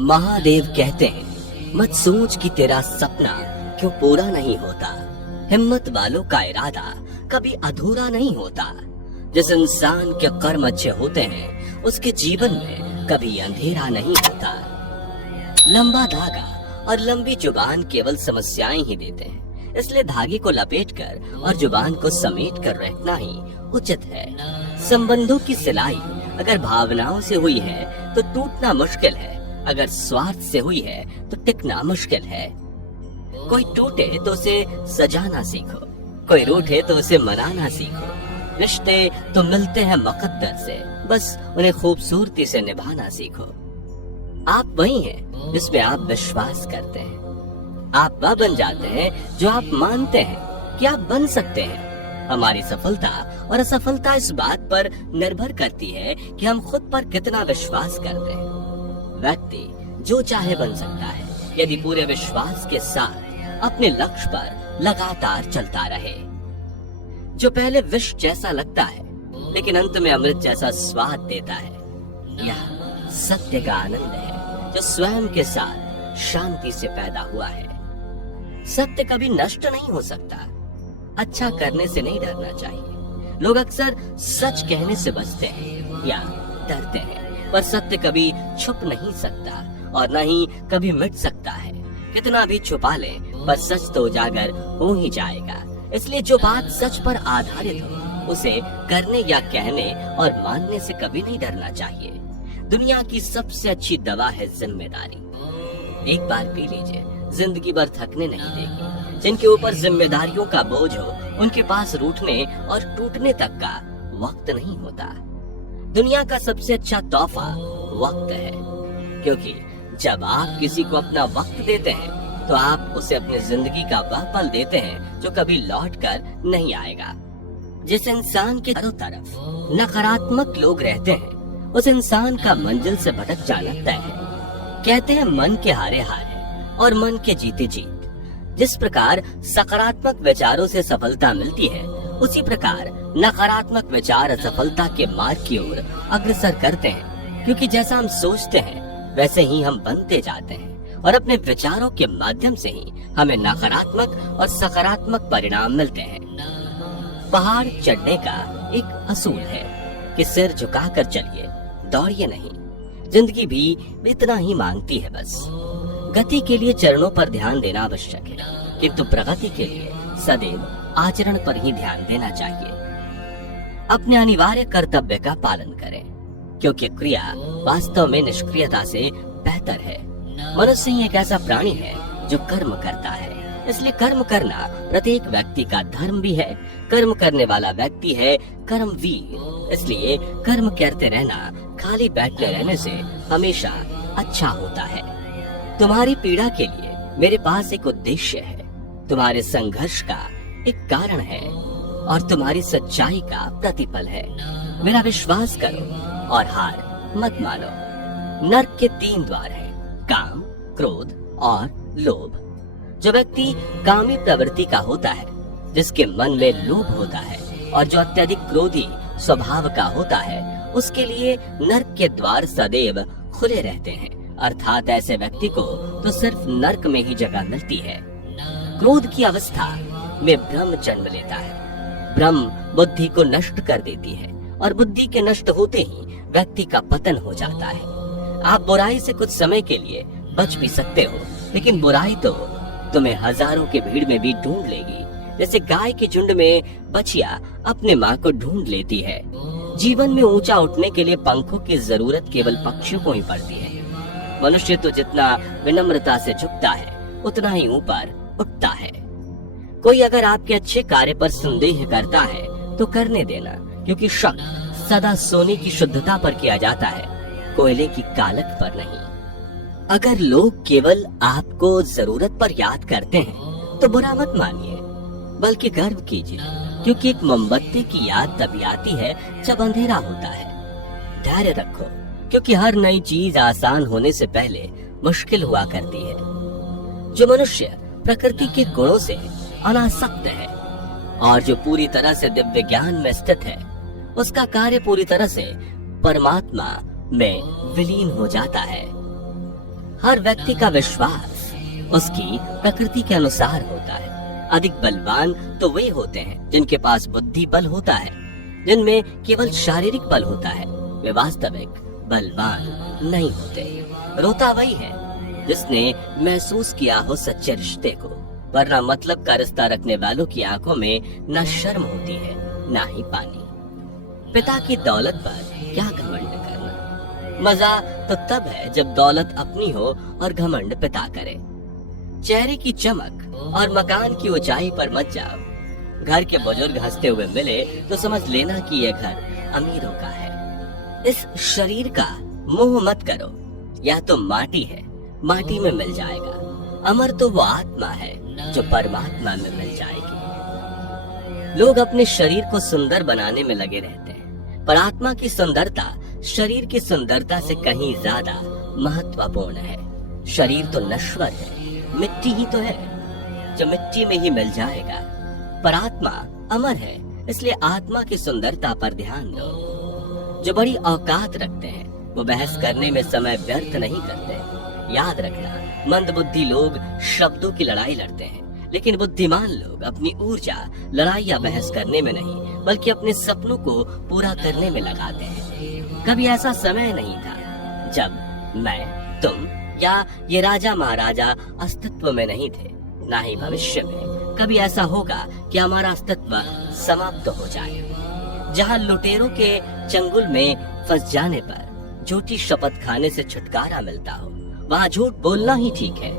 महादेव कहते हैं, मत सोच कि तेरा सपना क्यों पूरा नहीं होता। हिम्मत वालों का इरादा कभी अधूरा नहीं होता। जिस इंसान के कर्म अच्छे होते हैं उसके जीवन में कभी अंधेरा नहीं होता। लंबा धागा और लंबी जुबान केवल समस्याएं ही देते हैं, इसलिए धागे को लपेटकर और जुबान को समेट कर रखना ही उचित है। संबंधों की सिलाई अगर भावनाओं से हुई है तो टूटना मुश्किल है, अगर स्वार्थ से हुई है तो टिकना मुश्किल है। कोई टूटे तो उसे सजाना सीखो, कोई रूठे तो उसे मनाना सीखो। रिश्ते तो मिलते हैं मुकद्दर से, बस उन्हें खूबसूरती से निभाना सीखो। आप वही हैं जिसमें आप विश्वास करते हैं। आप वह बन जाते हैं जो आप मानते हैं कि आप बन सकते हैं। हमारी सफलता और असफलता इस बात पर निर्भर करती है कि हम खुद पर कितना विश्वास करते हैं। व्यक्ति जो चाहे बन सकता है यदि पूरे विश्वास के साथ अपने लक्ष्य पर लगातार चलता रहे। जो पहले विष जैसा लगता है लेकिन अंत में अमृत जैसा स्वाद देता है, यह सत्य का आनंद है जो स्वयं के साथ शांति से पैदा हुआ है। सत्य कभी नष्ट नहीं हो सकता। अच्छा करने से नहीं डरना चाहिए। लोग अक्सर सच कहने से बचते हैं या डरते हैं, पर सत्य कभी छुप नहीं सकता और न ही कभी मिट सकता है। कितना भी छुपा ले पर सच तो उजागर हो ही जाएगा। इसलिए जो बात सच पर आधारित हो उसे करने या कहने और मानने से कभी नहीं डरना चाहिए। दुनिया की सबसे अच्छी दवा है जिम्मेदारी। एक बार पी लीजिए, जिंदगी भर थकने नहीं देगी। जिनके ऊपर जिम्मेदारियों का बोझ हो उनके पास रूठने और टूटने तक का वक्त नहीं होता। दुनिया का सबसे अच्छा तोहफा वक्त है, क्योंकि जब आप किसी को अपना वक्त देते हैं तो आप उसे अपनी जिंदगी का वह पल देते हैं जो कभी लौट कर नहीं आएगा। जिस इंसान के चारों तरफ नकारात्मक लोग रहते हैं उस इंसान का मंजिल से भटक जाना तय है। कहते हैं मन के हारे हारे और मन के जीते जीत। जिस प्रकार सकारात्मक विचारों से सफलता मिलती है उसी प्रकार नकारात्मक विचार असफलता के मार्ग की ओर अग्रसर करते हैं, क्योंकि जैसा हम सोचते हैं वैसे ही हम बनते जाते हैं और अपने विचारों के माध्यम से ही हमें नकारात्मक और सकारात्मक परिणाम मिलते हैं। पहाड़ चढ़ने का एक असूल है कि सिर झुकाकर चलिए, दौड़िए नहीं। जिंदगी भी इतना ही मांगती है बस। गति के लिए चरणों पर ध्यान देना आवश्यक है, किंतु प्रगति के लिए सदैव आचरण पर ही ध्यान देना चाहिए। अपने अनिवार्य कर्तव्य का पालन करें, क्योंकि क्रिया वास्तव में निष्क्रियता से बेहतर है। मनुष्य ही एक ऐसा प्राणी है जो कर्म करता है, इसलिए कर्म करना प्रत्येक व्यक्ति का धर्म भी है। कर्म करने वाला व्यक्ति है कर्मवीर। इसलिए कर्म करते रहना खाली बैठे रहने से हमेशा अच्छा होता है। तुम्हारी पीड़ा के लिए मेरे पास एक उद्देश्य है, तुम्हारे संघर्ष का एक कारण है और तुम्हारी सच्चाई का प्रतिफल है। मेरा विश्वास करो और हार मत मानो। नरक के 3 द्वार हैं, काम, क्रोध और लोभ। जो व्यक्ति कामी प्रवृत्ति का होता है, जिसके मन में लोभ होता है और जो अत्यधिक क्रोधी स्वभाव का होता है, उसके लिए नरक के द्वार सदैव खुले रहते हैं। अर्थात ऐसे व्यक्ति को तो सिर्फ नरक में ही जगह मिलती है। क्रोध की अवस्था में भ्रम जन्म लेता है। भ्रम बुद्धि को नष्ट कर देती है और बुद्धि के नष्ट होते ही व्यक्ति का पतन हो जाता है। आप बुराई से कुछ समय के लिए बच भी सकते हो, लेकिन बुराई तो तुम्हें हजारों के भीड़ में भी ढूंढ लेगी। जैसे गाय के झुंड में बछिया अपने माँ को ढूंढ लेती है। जीवन में ऊंचा उठने के लिए पंखों की जरूरत केवल पक्षियों को ही पड़ती है। मनुष्य तो जितना विनम्रता से झुकता है उतना ही ऊपर उठता है। कोई अगर आपके अच्छे कार्य पर संदेह करता है तो करने देना, क्योंकि शक सदा सोने की शुद्धता पर किया जाता है, कोयले की कालक पर नहीं। अगर लोग केवल आपको जरूरत पर याद करते हैं तो बुरा मत मानिए, बल्कि गर्व कीजिए, क्योंकि एक मोमबत्ती की याद तभी आती है जब अंधेरा होता है। धैर्य रखो, क्योंकि हर नई चीज आसान होने से पहले मुश्किल हुआ करती है। जो मनुष्य प्रकृति के गुणों से अनासक्त है और जो पूरी तरह से दिव्य ज्ञान में स्थित है, उसका कार्य पूरी तरह से परमात्मा में विलीन हो जाता है। हर व्यक्ति का विश्वास उसकी प्रकृति के अनुसार होता है। अधिक बलवान तो वे होते हैं जिनके पास बुद्धि बल होता है, जिनमें केवल शारीरिक बल होता है। वे वास्तविक बलवान नहीं होते। रोता वही है जिसने महसूस किया हो सच्चे रिश्ते को, वरना मतलब का रिश्ता रखने वालों की आंखों में न शर्म होती है न ही पानी। पिता की दौलत पर क्या घमंड करना। मजा तो तब है जब दौलत अपनी हो और घमंड पिता करे। चेहरे की चमक और मकान की ऊंचाई पर मत जाओ। घर के बुजुर्ग हंसते हुए मिले तो समझ लेना कि यह घर अमीरों का है। इस शरीर का मोह मत करो, यह तो माटी है, माटी में मिल जाएगा। अमर तो वो आत्मा है जो परमात्मा में मिल जाएगी। लोग अपने शरीर को सुंदर बनाने में लगे रहते हैं, पर आत्मा की सुंदरता शरीर की सुंदरता से कहीं ज्यादा महत्वपूर्ण है। शरीर तो नश्वर है, मिट्टी ही तो है जो मिट्टी में ही मिल जाएगा, पर आत्मा अमर है, इसलिए आत्मा की सुंदरता पर ध्यान दो। जो बड़ी औकात रखते हैं वो बहस करने में समय व्यर्थ नहीं करते। याद रखना, मंदबुद्धि लोग शब्दों की लड़ाई लड़ते हैं, लेकिन बुद्धिमान लोग अपनी ऊर्जा लड़ाई या बहस करने में नहीं बल्कि अपने सपनों को पूरा करने में लगाते हैं। कभी ऐसा समय नहीं था जब मैं, तुम या ये राजा महाराजा अस्तित्व में नहीं थे, ना ही भविष्य में कभी ऐसा होगा कि हमारा अस्तित्व समाप्त हो जाए। जहाँ लुटेरों के चंगुल में फंस जाने पर झूठी शपथ खाने से छुटकारा मिलता हो, वहाँ झूठ बोलना ही ठीक है।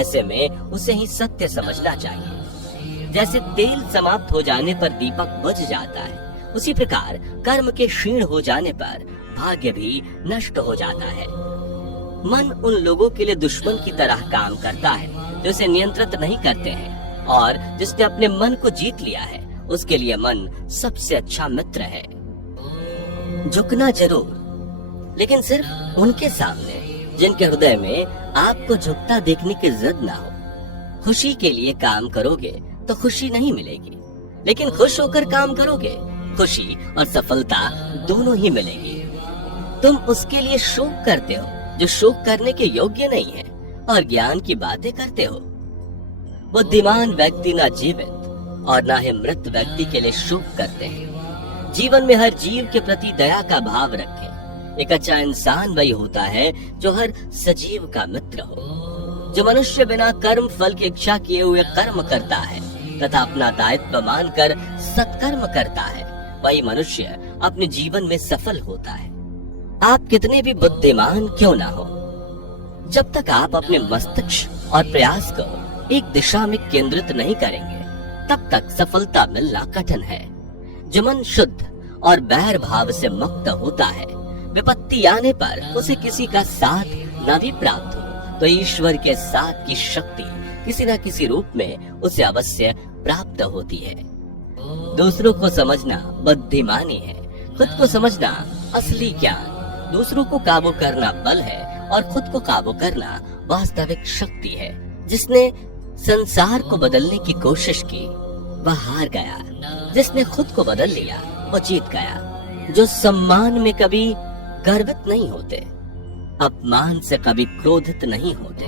ऐसे में उसे ही सत्य समझना चाहिए। जैसे तेल समाप्त हो जाने पर दीपक बुझ जाता है, उसी प्रकार कर्म के क्षीण हो जाने पर भाग्य भी नष्ट हो जाता है। मन उन लोगों के लिए दुश्मन की तरह काम करता है जो इसे नियंत्रित नहीं करते हैं, और जिसने अपने मन को जीत लिया है उसके लिए मन सबसे अच्छा मित्र है। झुकना जरूर, लेकिन सिर्फ उनके सामने जिनके हृदय में आपको झुकता देखने की जिद ना हो। खुशी के लिए काम करोगे तो खुशी नहीं मिलेगी, लेकिन खुश होकर काम करोगे खुशी और सफलता दोनों ही मिलेगी। तुम उसके लिए शोक करते हो जो शोक करने के योग्य नहीं है और ज्ञान की बातें करते हो। बुद्धिमान व्यक्ति ना जीवित और ना ही मृत व्यक्ति के लिए शोक करते हैं। जीवन में हर जीव के प्रति दया का भाव रखें। एक अच्छा इंसान वही होता है जो हर सजीव का मित्र हो। जो मनुष्य बिना कर्म फल की इच्छा किए हुए कर्म करता है तथा अपना दायित्व मानकर सत्कर्म करता है, वही मनुष्य अपने जीवन में सफल होता है। आप कितने भी बुद्धिमान क्यों ना हो, जब तक आप अपने मस्तिष्क और प्रयास को एक दिशा में केंद्रित नहीं करेंगे, तब तक सफलता मिलना कठिन है। जो मन शुद्ध और बैर भाव से मुक्त होता है, विपत्ति आने पर उसे किसी का साथ न भी प्राप्त हो तो ईश्वर के साथ की शक्ति किसी न किसी रूप में उसे अवश्य प्राप्त होती है। दूसरों को समझना बुद्धिमानी है, खुद को समझना असली ज्ञान। दूसरों को काबू करना बल है और खुद को काबू करना वास्तविक शक्ति है। जिसने संसार को बदलने की कोशिश की वह हार गया, जिसने खुद को बदल लिया वो जीत गया। जो सम्मान में कभी गर्वित नहीं होते, अपमान से कभी क्रोधित नहीं होते,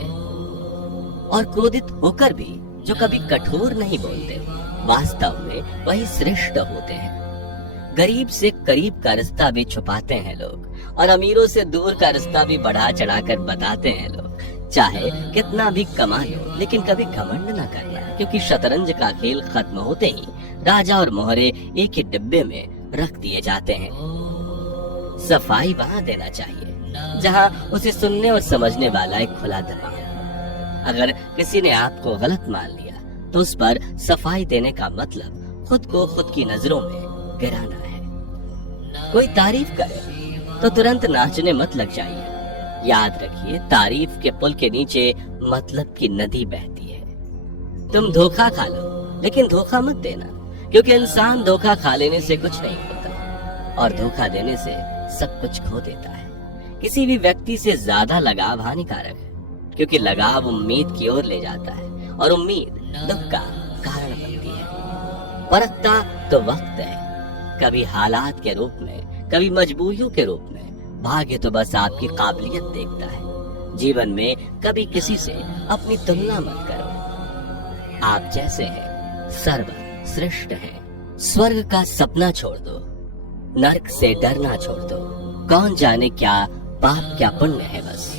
और क्रोधित होकर भी जो कभी कठोर नहीं बोलते, वास्तव में वही श्रेष्ठ होते हैं। गरीब से करीब का रिश्ता भी छुपाते हैं लोग, और अमीरों से दूर का रिश्ता भी बढ़ा चढ़ाकर बताते हैं लोग। चाहे कितना भी कमा लो, लेकिन कभी घमंड न करना, क्योंकि शतरंज का खेल खत्म होते ही राजा और मोहरे एक ही डिब्बे में रख दिए जाते हैं। सफाई वहां देना चाहिए जहां उसे सुनने और समझने वाला एक खुला दिमाग। अगर किसी ने आपको गलत मान लिया तो उस पर सफाई देने का मतलब खुद को खुद की नजरों में गिराना है। कोई तारीफ करे तो तुरंत नाचने मत लग जाइए। याद रखिए, तारीफ के पुल के नीचे मतलब की नदी बहती है। तुम धोखा खा लो, लेकिन धोखा मत देना, क्योंकि इंसान धोखा खा लेने से कुछ नहीं होता और धोखा देने से सब कुछ खो देता है। किसी भी व्यक्ति से ज्यादा लगाव हानिकारक है, क्योंकि लगाव उम्मीद की ओर ले जाता है और उम्मीद दुख का कारण बनती है। परखता तो वक्त है, कभी हालात के रूप में, कभी मजबूरियों के रूप में। भाग्य तो बस आपकी काबिलियत देखता है। जीवन में कभी किसी से अपनी तुलना मत करो। आप जैसे हैं सर्वश्रेष्ठ हैं। स्वर्ग का सपना छोड़ दो, नरक से डरना छोड़ दो। कौन जाने क्या पाप क्या पुण्य है, बस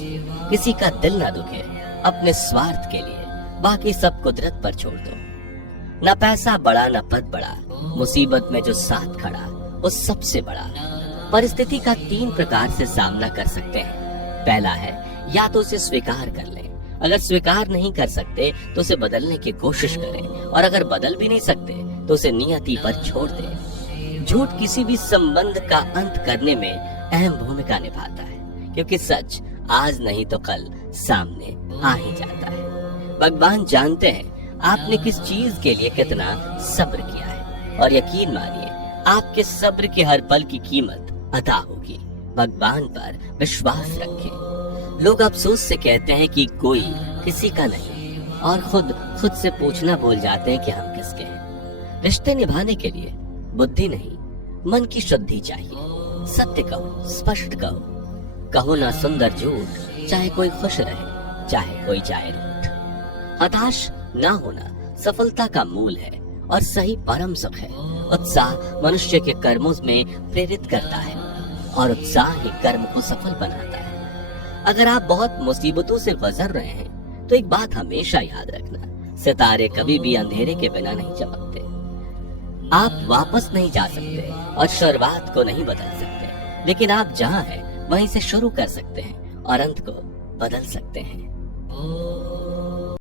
किसी का दिल ना दुखे अपने स्वार्थ के लिए, बाकी सब कुदरत पर छोड़ दो। न पैसा बड़ा न पद बड़ा, मुसीबत में जो साथ खड़ा वो सबसे बड़ा। परिस्थिति का 3 प्रकार से सामना कर सकते हैं। पहला है या तो उसे स्वीकार कर लें, अगर स्वीकार नहीं कर सकते तो उसे बदलने की कोशिश करें, और अगर बदल भी नहीं सकते तो उसे नियति पर छोड़ दें। झूठ किसी भी संबंध का अंत करने में अहम भूमिका निभाता है, क्योंकि सच आज नहीं तो कल सामने आ ही जाता है। भगवान जानते हैं आपने किस चीज के लिए कितना सब्र किया है, और यकीन मानिए आपके सब्र के हर पल की कीमत अदा होगी। भगवान पर विश्वास रखें। लोग अफसोस से कहते हैं कि कोई किसी का नहीं, और खुद से पूछना भूल जाते हैं कि हम किसके हैं। रिश्ते निभाने के लिए बुद्धि नहीं, मन की शुद्धि चाहिए। सत्य कहो, स्पष्ट कहो, कहो ना सुंदर झूठ, चाहे कोई खुश रहे चाहे कोई जाए रूठ। हताश ना होना सफलता का मूल है, और सही परम सुख है। उत्साह मनुष्य के कर्मों में प्रेरित करता है, और उत्साह ही कर्म को सफल बनाता है। अगर आप बहुत मुसीबतों से गुजर रहे हैं तो एक बात हमेशा याद रखना, सितारे कभी भी अंधेरे के बिना नहीं चमकते। आप वापस नहीं जा सकते और शुरुआत को नहीं बदल सकते, लेकिन आप जहाँ हैं वहीं से शुरू कर सकते हैं और अंत को बदल सकते हैं।